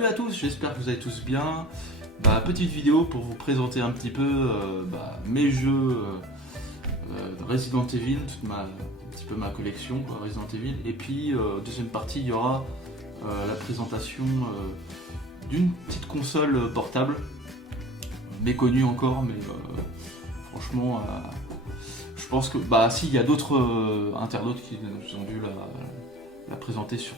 Salut à tous, j'espère que vous allez tous bien. Petite vidéo pour vous présenter un petit peu mes jeux Resident Evil, un petit peu ma collection quoi, Resident Evil. Et puis deuxième partie, il y aura la présentation d'une petite console portable, méconnue encore, mais franchement, je pense que si, il y a d'autres internautes qui ont dû la présenter sur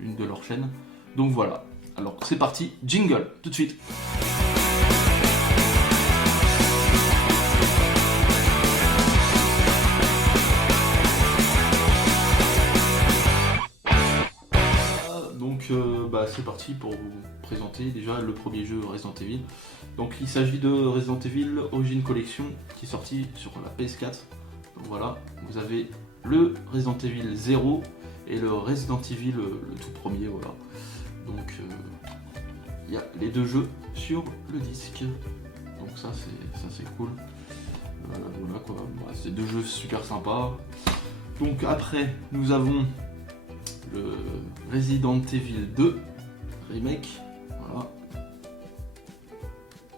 une de leurs chaînes. Donc voilà. Alors c'est parti, jingle, tout de suite. C'est parti pour vous présenter déjà le premier jeu Resident Evil. Donc il s'agit de Resident Evil Origin Collection qui est sorti sur la PS4. Donc voilà, vous avez le Resident Evil 0 et le Resident Evil le tout premier, voilà. Donc il y a les deux jeux sur le disque. Donc ça c'est cool. Voilà quoi, c'est deux jeux super sympas. Donc après nous avons le Resident Evil 2 remake, voilà,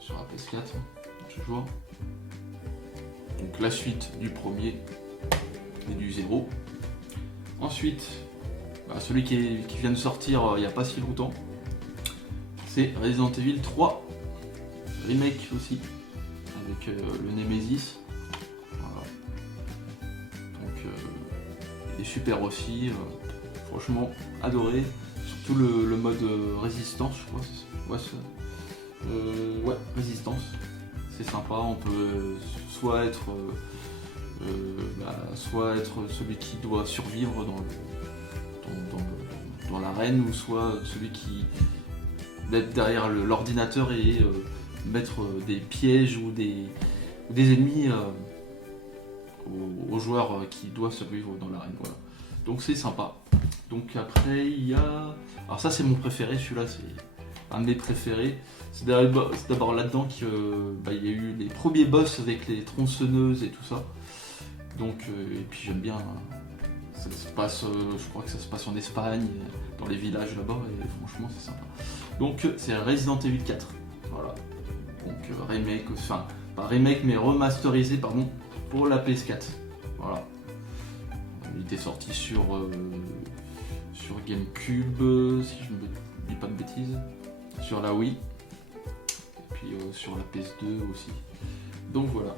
sur la PS4 toujours. Donc la suite du premier et du 0. Ensuite celui qui vient de sortir il n'y a pas si longtemps, c'est Resident Evil 3 remake aussi, avec le Nemesis. Voilà. Donc il est super aussi, franchement adoré, surtout le mode résistance, je crois. Ouais, résistance, c'est sympa, on peut soit être celui qui doit survivre dans l'arène, ou soit celui qui d'être derrière l'ordinateur et mettre des pièges ou des ennemis aux joueurs qui doivent survivre dans l'arène. Voilà. Donc c'est sympa. Donc après il y a... Alors ça c'est mon préféré, celui-là c'est un de mes préférés. C'est d'abord là-dedans qu'il y a eu les premiers boss avec les tronçonneuses et tout ça. Donc et puis j'aime bien... Ça se passe, je crois que ça se passe en Espagne, dans les villages là-bas, et franchement c'est sympa. Donc c'est Resident Evil 4, voilà. Donc remake, enfin pas remake mais remasterisé pardon, pour la PS4, voilà. Il était sorti sur GameCube, si je ne dis pas de bêtises, sur la Wii, et puis sur la PS2 aussi. Donc voilà,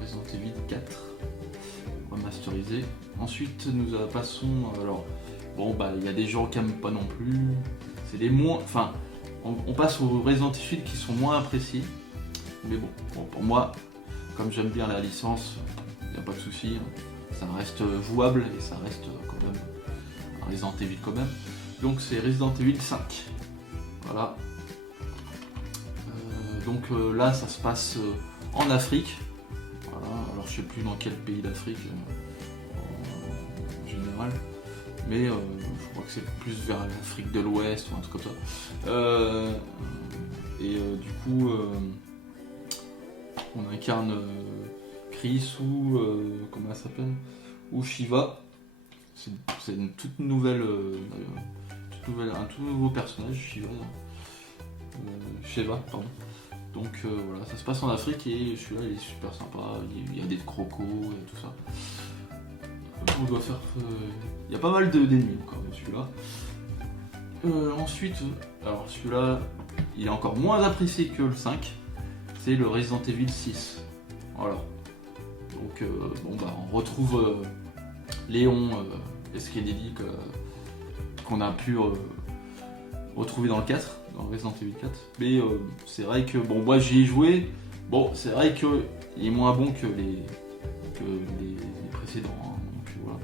Resident Evil 4 remasterisé. Ensuite nous passons, alors bon il y a des gens qui n'aiment pas non plus, c'est les moins, enfin on passe aux Resident Evil qui sont moins appréciés, mais bon pour moi, comme j'aime bien la licence, il n'y a pas de souci, ça reste jouable et ça reste quand même un Resident Evil quand même. Donc c'est Resident Evil 5, voilà. Là ça se passe en Afrique, voilà. Alors je sais plus dans quel pays d'Afrique en général, mais je crois que c'est plus vers l'Afrique de l'Ouest ou un truc comme ça. Du coup, on incarne Chris ou comment elle s'appelle, ou Shiva. C'est une toute nouvelle, un tout nouveau personnage, Shiva, pardon. Donc voilà, ça se passe en Afrique et celui-là il est super sympa. Il y a des crocos et tout ça. On doit faire. Il y a pas mal d'ennemis encore dans celui-là. Ensuite, alors celui-là, il est encore moins apprécié que le 5. C'est le Resident Evil 6. Voilà. Donc on retrouve Léon S. Kennedy qu'on a pu retrouver dans le 4, dans Resident Evil 4. Mais c'est vrai que moi j'y ai joué. Bon, c'est vrai que il est moins bon que les précédents. Hein. Voilà.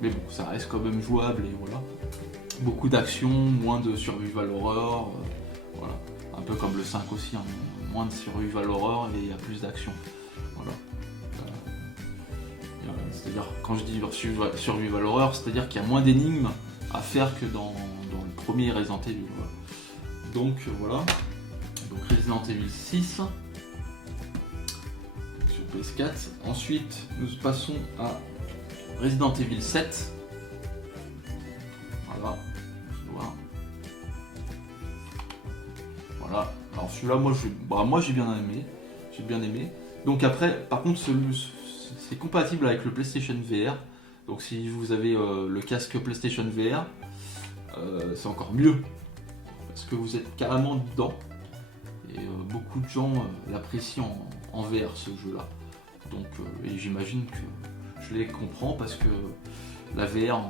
Mais bon, ça reste quand même jouable et voilà. Beaucoup d'action, moins de survival horror, voilà. Un peu comme le 5 aussi, hein. Moins de survival horror et il y a plus d'action. Voilà. C'est-à-dire, quand je dis survival horror, c'est-à-dire qu'il y a moins d'énigmes à faire que dans le premier Resident Evil. Voilà. Donc voilà. Donc Resident Evil 6 sur PS4. Ensuite, nous passons à Resident Evil 7. Voilà, Voilà. Alors celui-là, moi j'ai bien aimé. J'ai bien aimé. Donc après, par contre, c'est compatible avec le PlayStation VR. Donc si vous avez le casque PlayStation VR, c'est encore mieux. Parce que vous êtes carrément dedans. Et beaucoup de gens l'apprécient en VR ce jeu-là. Donc et j'imagine que je les comprends parce que la VR,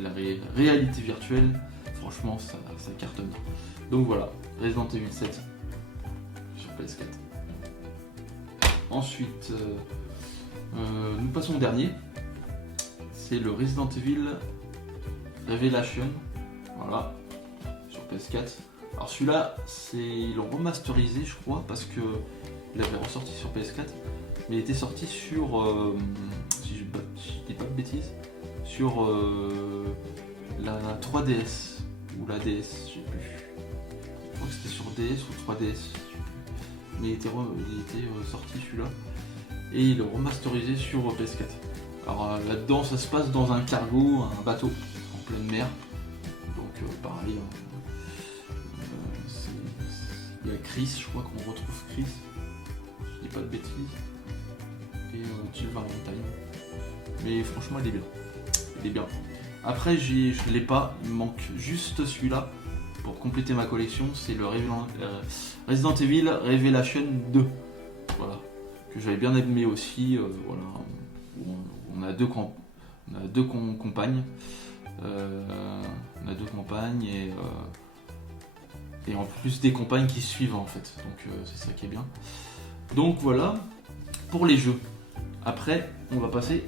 la réalité virtuelle, franchement ça cartonne. Donc voilà, Resident Evil 7 sur PS4. Ensuite, nous passons au dernier. C'est le Resident Evil Revelation. Voilà, sur PS4. Alors celui-là, ils l'ont remasterisé, je crois, parce que il avait ressorti sur PS4, mais il était sorti sur, si je dis pas de bêtises, sur la 3DS ou la DS, je sais plus. Je crois que c'était sur DS ou 3DS, je sais plus. Mais il était sorti celui-là et il est remasterisé sur PS4. Alors là-dedans, ça se passe dans un cargo, un bateau en pleine mer. Donc pareil. Il y a Chris, je crois qu'on retrouve Chris, je dis pas de bêtises, et Jill Valentine. Mais franchement, il est bien. Il est bien. Après, je l'ai pas, il me manque juste celui-là pour compléter ma collection. C'est le Resident Evil Revelation 2. Voilà, que j'avais bien aimé aussi. Voilà, on a deux compagnes. On a deux compagnes et en plus des compagnes qui suivent en fait, donc c'est ça qui est bien. Donc voilà pour les jeux. Après on va passer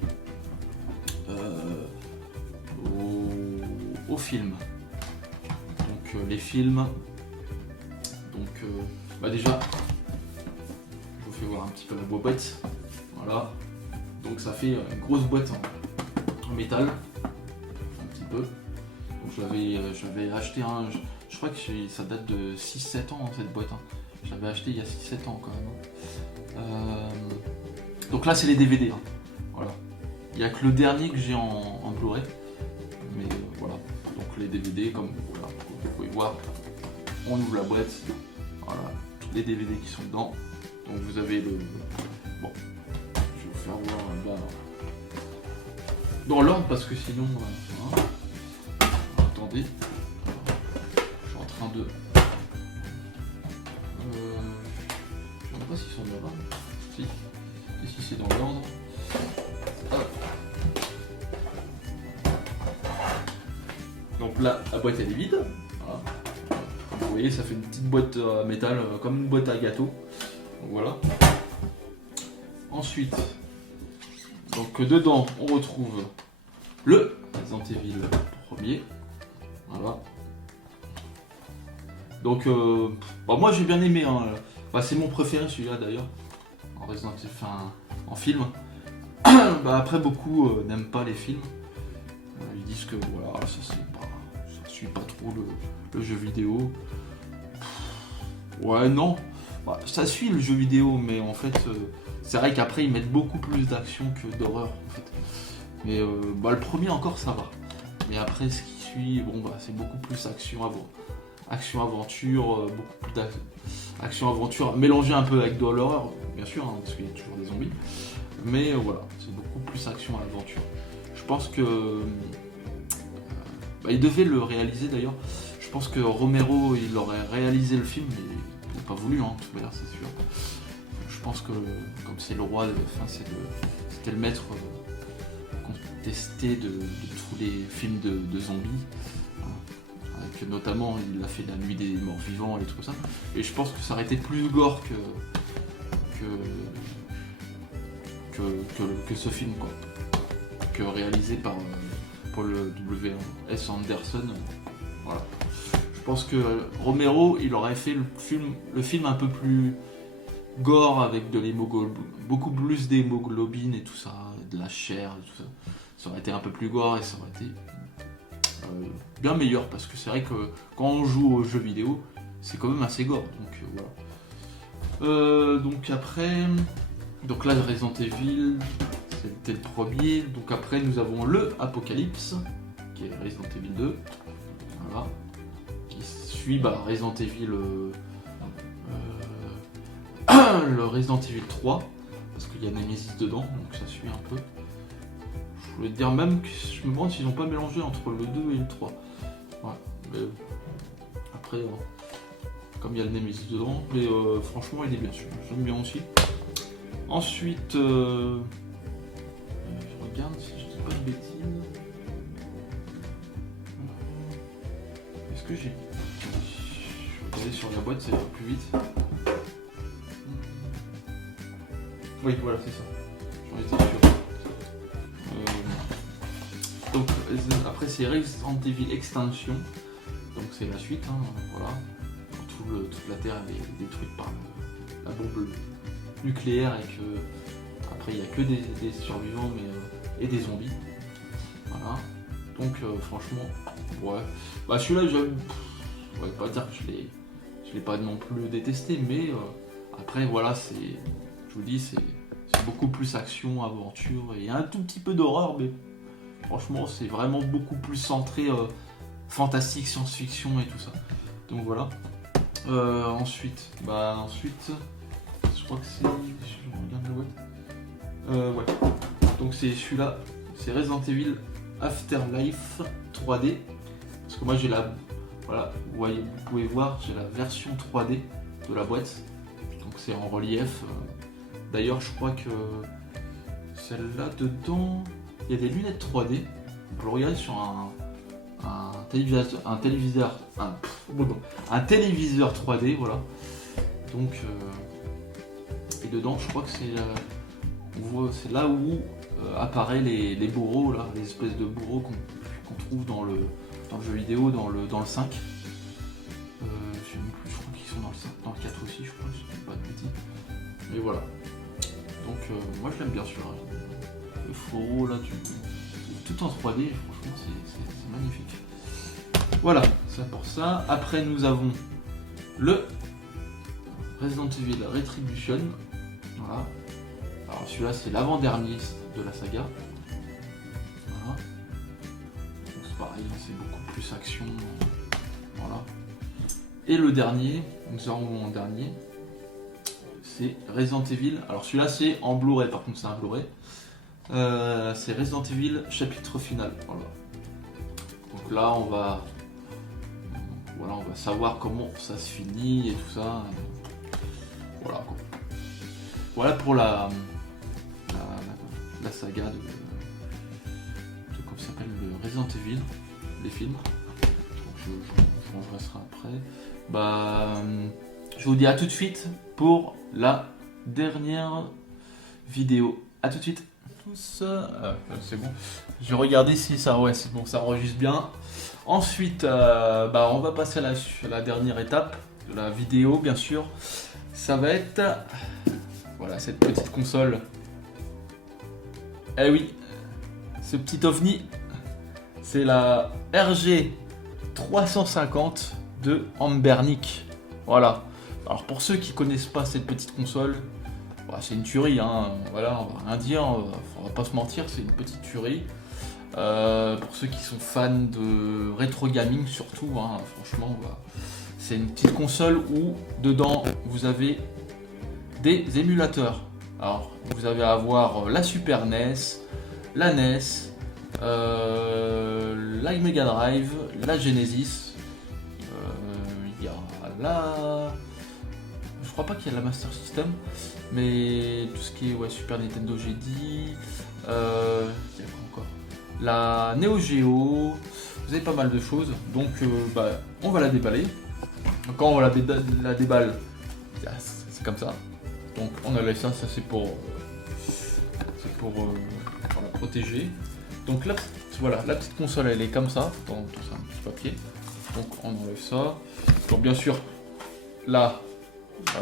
aux films. Donc les films, donc déjà je vous fais voir un petit peu la boîte. Voilà, donc ça fait une grosse boîte en métal, un petit peu. Donc j'avais acheté un. Je crois que ça date de 6-7 ans cette boîte. J'avais acheté il y a 6-7 ans quand même. Donc là c'est les DVD. Voilà. Il n'y a que le dernier que j'ai en Blu-ray. Mais voilà. Donc les DVD, comme voilà, vous pouvez voir, on ouvre la boîte. Voilà. Tous les DVD qui sont dedans. Donc vous avez le. Bon. Je vais vous faire voir là. Dans l'ordre parce que sinon. Attendez. De... je ne sais pas s'ils sont dans l'ordre. Si. Ici c'est dans l'ordre. Donc là la boîte elle est vide. Voilà. Vous voyez ça fait une petite boîte à métal comme une boîte à gâteau. Donc voilà. Ensuite, donc dedans on retrouve le Resident Evil premier. Voilà. Donc, moi j'ai bien aimé, hein. C'est mon préféré celui-là d'ailleurs, en Resident Evil, en film. Après, beaucoup n'aiment pas les films. Ils disent que voilà, ça suit pas trop le jeu vidéo. Ouais, non, ça suit le jeu vidéo, mais en fait, c'est vrai qu'après ils mettent beaucoup plus d'action que d'horreur en fait. Mais le premier encore ça va. Mais après, ce qui suit, c'est beaucoup plus action-aventure, beaucoup plus d'action-aventure mélangée un peu avec de l'horreur, bien sûr, parce qu'il y a toujours des zombies. Mais voilà, c'est beaucoup plus action-aventure. Je pense que. Il devait le réaliser d'ailleurs. Je pense que Romero, il aurait réalisé le film, mais il n'a pas voulu, tout à l'heure, c'est sûr. Je pense que, comme c'est le roi, c'était le maître contesté de tous les films de zombies. Notamment il a fait La Nuit des Morts Vivants et tout ça, et je pense que ça aurait été plus gore que ce film, quoi, que réalisé par Paul W.S. Anderson. Voilà. Je pense que Romero il aurait fait le film un peu plus gore avec beaucoup plus d'hémoglobine et tout ça, de la chair et tout ça. Ça aurait été un peu plus gore et ça aurait été bien meilleur, parce que c'est vrai que quand on joue aux jeux vidéo c'est quand même assez gore, donc voilà. Donc après, donc là Resident Evil c'était le premier, donc après nous avons le Apocalypse qui est Resident Evil 2, voilà, qui suit Resident Evil, le Resident Evil 3, parce qu'il y a Nemesis dedans, donc ça suit un peu. Je voulais te dire même que je me demande s'ils n'ont pas mélangé entre le 2 et le 3. Ouais, mais après, comme il y a le Nemesis dedans, mais franchement il est bien sûr, j'aime bien aussi. Ensuite, je regarde si je dis pas de bêtises. Est-ce que j'ai... Je vais regarder sur la boîte, ça ira plus vite. Oui, voilà, c'est ça. J'en étais sûr. Donc, après, c'est Resident Evil Extinction. Donc, c'est la suite, hein, voilà. Toute la Terre est détruite par la bombe nucléaire et que après il n'y a que des survivants et des zombies. Voilà. Donc franchement, ouais. Celui-là, je vais pas dire que je l'ai pas non plus détesté, mais après voilà, je vous dis, c'est beaucoup plus action, aventure et un tout petit peu d'horreur, mais franchement c'est vraiment beaucoup plus centré fantastique, science-fiction et tout ça. Donc voilà. Ensuite, je crois que c'est... Je regarde la boîte. Ouais. Donc c'est celui-là, c'est Resident Evil Afterlife 3D. Parce que moi j'ai la... Voilà, vous pouvez voir, j'ai la version 3D de la boîte. Donc c'est en relief. D'ailleurs, je crois que celle-là dedans, il y a des lunettes 3D. On peut le regarder sur un téléviseur 3D, voilà. Donc et dedans je crois que c'est là où apparaissent les bourreaux là, les espèces de bourreaux qu'on trouve dans le jeu vidéo, dans le 5. Je sais même plus, je crois qu'ils sont dans le 5, dans le 4 aussi, je crois, je dis pas de bêtises. Mais voilà. Donc moi je l'aime bien celui-là. Le fourreau là, tout en 3D, franchement c'est magnifique. Voilà, ça pour ça. Après nous avons le Resident Evil Retribution. Voilà. Alors celui-là c'est l'avant-dernier de la saga. Voilà. Donc c'est pareil, c'est beaucoup plus action. Voilà. Et le dernier, nous avons le dernier, c'est Resident Evil. Alors celui-là c'est en Blu-ray, par contre c'est un Blu-ray. C'est Resident Evil chapitre final. Voilà. Donc là on va savoir comment ça se finit et tout ça. Voilà quoi. Voilà pour la saga de comment ça s'appelle, le Resident Evil, les films. Donc je rangerai ça après. Je vous dis à tout de suite pour la dernière vidéo. À tout de suite. C'est bon. Je vais regarder si ça, c'est bon, ça enregistre bien. Ensuite, on va passer à la dernière étape de la vidéo, bien sûr. Ça va être, voilà, cette petite console. Eh oui, ce petit ovni, c'est la RG 350 de Anbernic. Voilà. Alors pour ceux qui connaissent pas cette petite console, c'est une tuerie, hein. Voilà, on va rien dire, on va pas se mentir, c'est une petite tuerie. Pour ceux qui sont fans de rétro gaming surtout, hein, franchement, c'est une petite console où dedans vous avez des émulateurs. Alors vous avez à avoir la Super NES, la NES, la Mega Drive, la Genesis, il y a la... Je crois pas qu'il y a la Master System, mais tout ce qui est Super Nintendo, j'ai dit. Il y a quoi encore? La Neo Geo. Vous avez pas mal de choses. Donc on va la déballer. Quand on la déballe, c'est comme ça. Donc on enlève ça, c'est pour la protéger. Donc là, voilà, la petite console elle est comme ça, dans un petit papier. Donc on enlève ça. Donc bien sûr, là,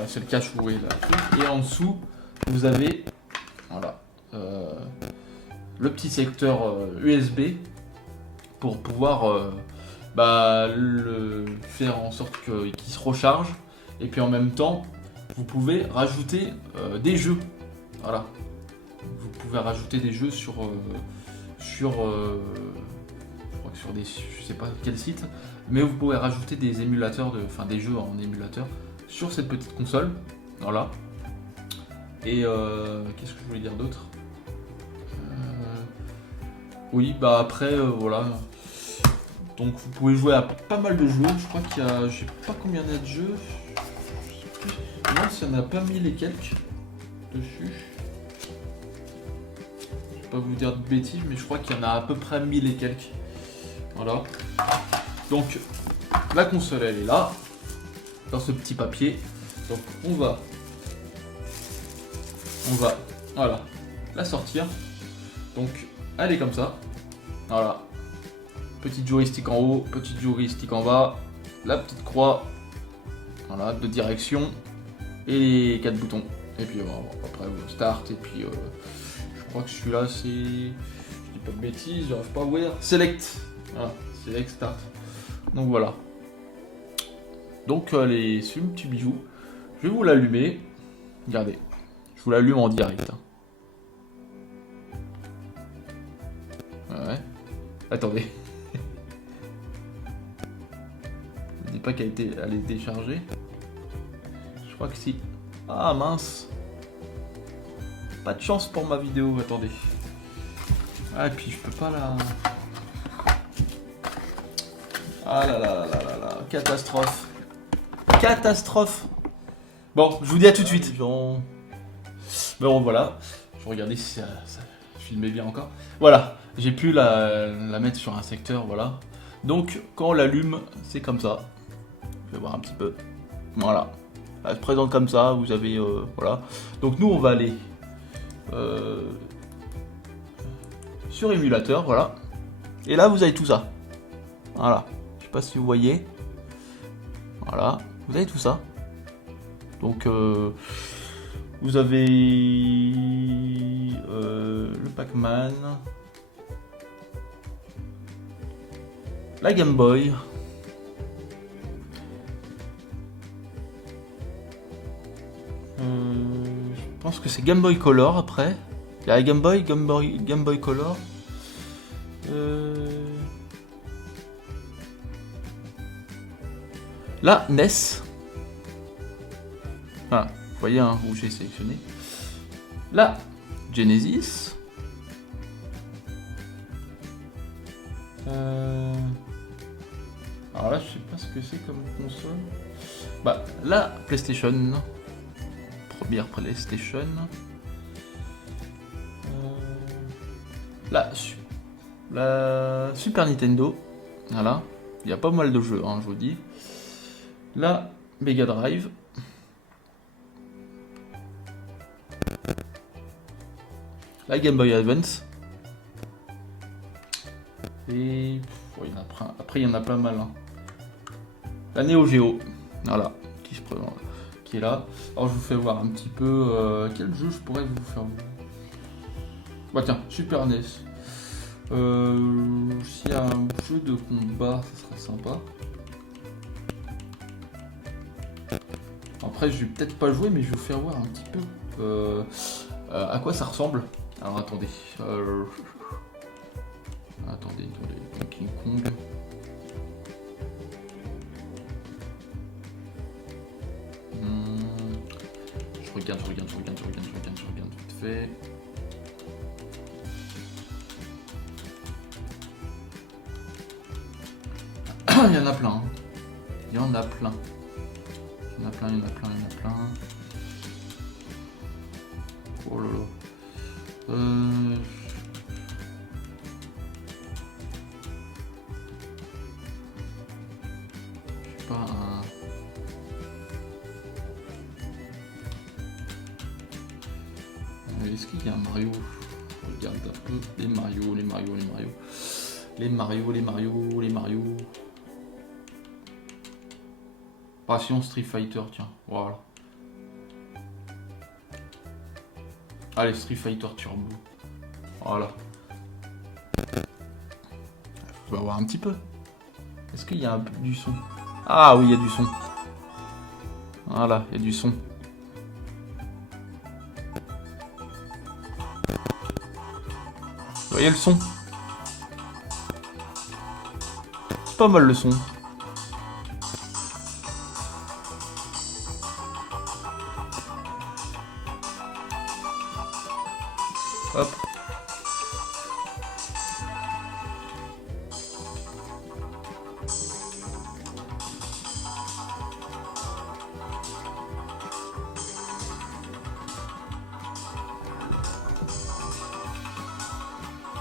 c'est le cache où est là. Et en dessous, vous avez le petit secteur USB pour pouvoir le faire en sorte qu'il se recharge. Et puis en même temps, vous pouvez rajouter des jeux. Voilà. Vous pouvez rajouter des jeux sur crois que sur des, je sais pas quel site, mais vous pouvez rajouter des émulateurs, des jeux en émulateur sur cette petite console, voilà. Et qu'est-ce que je voulais dire d'autre? Oui, bah après, voilà. Donc vous pouvez jouer à pas mal de jeux. Je crois qu'il y a, je sais pas combien il y en a de jeux. Je me demande s'il y en a pas 1000 et quelques dessus. Je vais pas vous dire de bêtises, mais je crois qu'il y en a à peu près 1000 et quelques. Voilà. Donc la console elle est là, dans ce petit papier. Donc on va voilà, la sortir. Donc elle est comme ça. Voilà. Petit joystick en haut, petit joystick en bas, la petite croix, voilà, de direction et les 4 boutons. Et puis après start et puis je crois que celui-là c'est, je dis pas de bêtises, j'arrive pas à ouvrir. Select, voilà, select start. Donc voilà. Donc les ce petit bijou, je vais vous l'allumer. Regardez, je vous l'allume en direct. Ouais. Attendez. Je dis pas qu'elle est déchargée. Je crois que si. Ah mince. Pas de chance pour ma vidéo, attendez. Ah et puis je peux pas la. Ah là là là là là, catastrophe. Catastrophe. Bon, je vous dis à tout de suite. Bon voilà. Je regardais si ça filmait bien encore. Voilà, j'ai pu la mettre sur un secteur, voilà. Donc quand on l'allume, c'est comme ça. Je vais voir un petit peu. Voilà. Elle se présente comme ça, vous avez... voilà. Donc nous, on va aller sur émulateur, voilà. Et là, vous avez tout ça. Voilà. Je sais pas si vous voyez. Voilà. Vous avez tout ça. Donc, vous avez le Pac-Man. La Game Boy. Je pense que c'est Game Boy Color après. Il y a la Game Boy Color. La NES. Voilà, vous voyez hein, où j'ai sélectionné. La Genesis. Alors là, je sais pas ce que c'est comme console. Bah, la PlayStation. Première PlayStation. La Super Nintendo. Voilà. Il y a pas mal de jeux, hein, je vous dis. La Mega Drive. La Game Boy Advance. Et après, il y en a pas mal. Hein. La Neo Geo. Voilà. Qui est là. Alors, je vous fais voir un petit peu quel jeu je pourrais vous faire. Bah, tiens, Super NES. S'il y a un jeu de combat, ça serait sympa. Après, je vais peut-être pas jouer, mais je vais vous faire voir un petit peu à quoi ça ressemble. Alors, attendez. Attendez, King Kong. Je regarde vite fait. Il y en a plein. Hein. Il y en a plein. Oh là là. Je sais pas un... Est-ce qu'il y a un Mario? Regarde un peu les Mario. Passion Street Fighter, tiens, voilà. Allez, Street Fighter Turbo. Voilà. On va voir un petit peu. Est-ce qu'il y a du son? Ah oui, il y a du son. Voilà, il y a du son. Vous voyez le son? pas mal le son. Hop.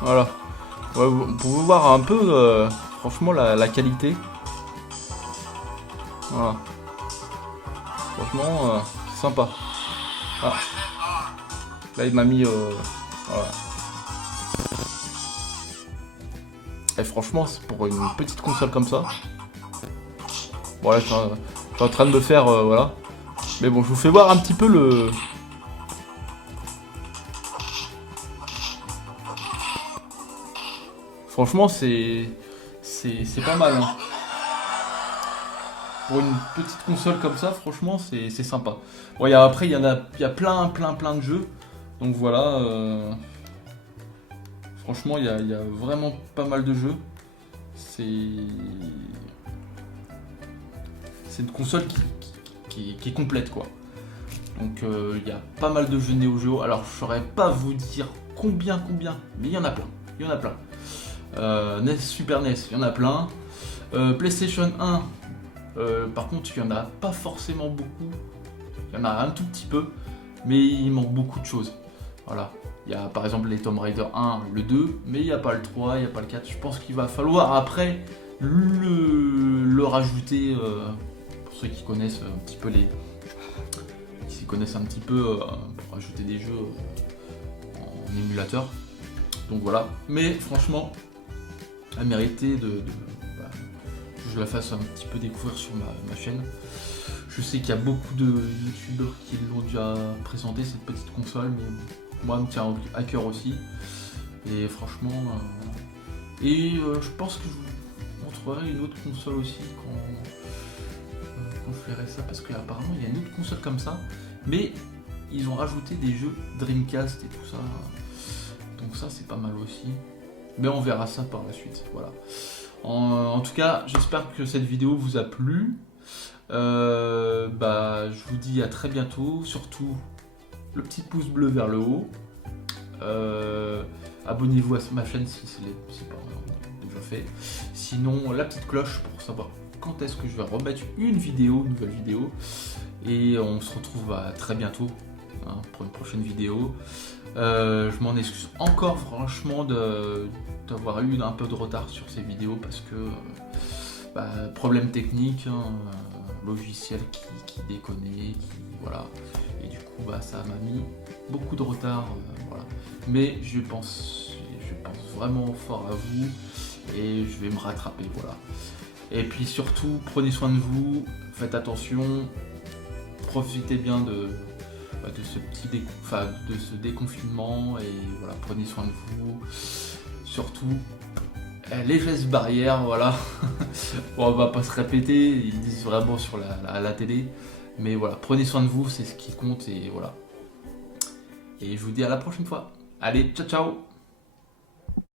Voilà. Ouais, vous pouvez voir un peu, franchement, la qualité. Voilà. Franchement, sympa. Ah. Là, il m'a mis... voilà. Et franchement, c'est pour une petite console comme ça. Voilà, je suis en train de me faire... voilà. Mais bon, je vous fais voir un petit peu le... Franchement, c'est pas mal. Hein. Pour une petite console comme ça, franchement, c'est sympa. Bon, après, il y a plein de jeux. Donc voilà. Franchement, il y a vraiment pas mal de jeux. C'est une console qui est complète, quoi. Donc il y a pas mal de jeux Neo Geo. Alors, je saurais pas vous dire combien, mais il y en a plein. Il y en a plein. NES, Super NES, il y en a plein. PlayStation 1, par contre, il n'y en a pas forcément beaucoup. Il y en a un tout petit peu, mais il manque beaucoup de choses. Voilà. Il y a par exemple les Tomb Raider 1, le 2, mais il n'y a pas le 3, il n'y a pas le 4. Je pense qu'il va falloir après le rajouter, pour ceux qui connaissent un petit peu qui s'y connaissent un petit peu, pour rajouter des jeux en émulateur. Donc voilà. Mais franchement, a mérité que je la fasse un petit peu découvrir sur ma chaîne. Je sais qu'il y a beaucoup de youtubeurs qui l'ont déjà présenté, cette petite console, mais moi, elle me tient à cœur aussi. Et franchement, je pense que je vous montrerai une autre console aussi quand je ferai ça, parce qu'apparemment il y a une autre console comme ça, mais ils ont rajouté des jeux Dreamcast et tout ça. Donc ça, c'est pas mal aussi. Mais on verra ça par la suite. Voilà. En tout cas, j'espère que cette vidéo vous a plu. Je vous dis à très bientôt. Surtout, le petit pouce bleu vers le haut. Abonnez-vous à ma chaîne si c'est pas déjà fait. Sinon, la petite cloche pour savoir quand est-ce que je vais remettre une nouvelle vidéo. Et on se retrouve à très bientôt, hein, pour une prochaine vidéo. Je m'en excuse encore franchement d'avoir eu un peu de retard sur ces vidéos parce que problème technique, hein, logiciel qui déconnait, voilà. Et du coup ça m'a mis beaucoup de retard, voilà. Mais je pense vraiment fort à vous et je vais me rattraper, voilà. Et puis surtout, prenez soin de vous, faites attention, profitez bien de ce déconfinement et voilà, prenez soin de vous. Surtout, les gestes barrières, voilà. Bon, on va pas se répéter, ils disent vraiment sur la télé, mais voilà, prenez soin de vous, c'est ce qui compte et voilà. Et je vous dis à la prochaine fois. Allez, ciao ciao.